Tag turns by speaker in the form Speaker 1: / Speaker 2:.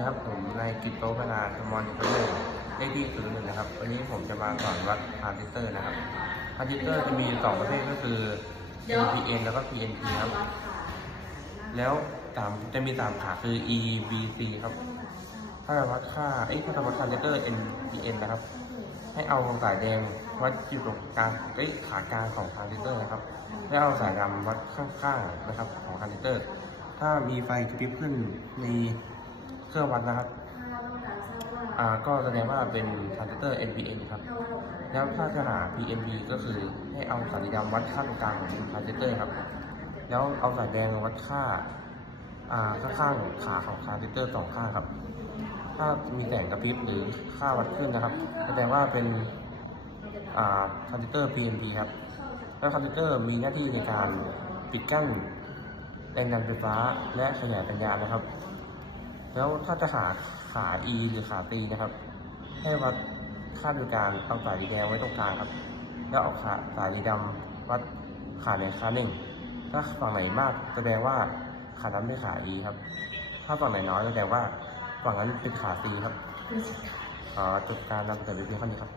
Speaker 1: นะครับผมนายกิตโตพนาธมรนิพนธ์เลขที่ศูนย์หนึ่งนะครับ วันนี้ผมจะมาสอนวัดทรานซิสเตอร์นะครับทรานซิสเตอร์จะมีสองประเภทก็คือ NPN แล้วก็ PNP ครับ แล้วตามจะมีสามขาคือ E B C ครับ ถ้าจะวัดค่าเอ้ยถ้าจะวัดทรานซิสเตอร์ NPN นะครับ ให้เอาสายแดงวัดอยู่ตรงกลางเอ้ยขากลางของทรานซิสเตอร์นะครับแล้วเอาสายดำวัดข้างๆนะครับของทรานซิสเตอร์ถ้ามีไฟกระพริบขึ้นใน เครื่องวัดนะครับ อ่า ก็แสดงว่าเป็นทรานซิสเตอร์ NPN ครับ แล้วถ้าจะหา PNP ก็คือให้เอาสายดำวัดค่าตรงกลางของทรานซิสเตอร์ครับ แล้วเอาสายแดงวัดค่า อ่า ข้างๆขาของทรานซิสเตอร์สองข้างครับ ถ้ามีแสงกระพริบหรือค่าวัดขึ้นนะครับ แสดงว่าเป็น อ่า ทรานซิสเตอร์ PNP ครับ แล้วทรานซิสเตอร์มีหน้าที่ในการปิดกั้นแรงดันไฟฟ้าและขยายสัญญาณนะครับ แล้วถ้าจะหาขา E หรือขา C นะครับ ให้วัดค่าโดยการเอาสายสีแดงไว้ตรงกลางครับ แล้วเอาขาสายสีดำวัดขาในขาหนึ่ง ถ้าฝั่งไหนมากแสดงว่าขานั้นเป็นขา E ครับ ถ้าฝั่งไหนน้อยแสดงว่าฝั่งนั้นเป็นขา C ครับขอจบการนำเสนอเพียงเท่านี้ครับ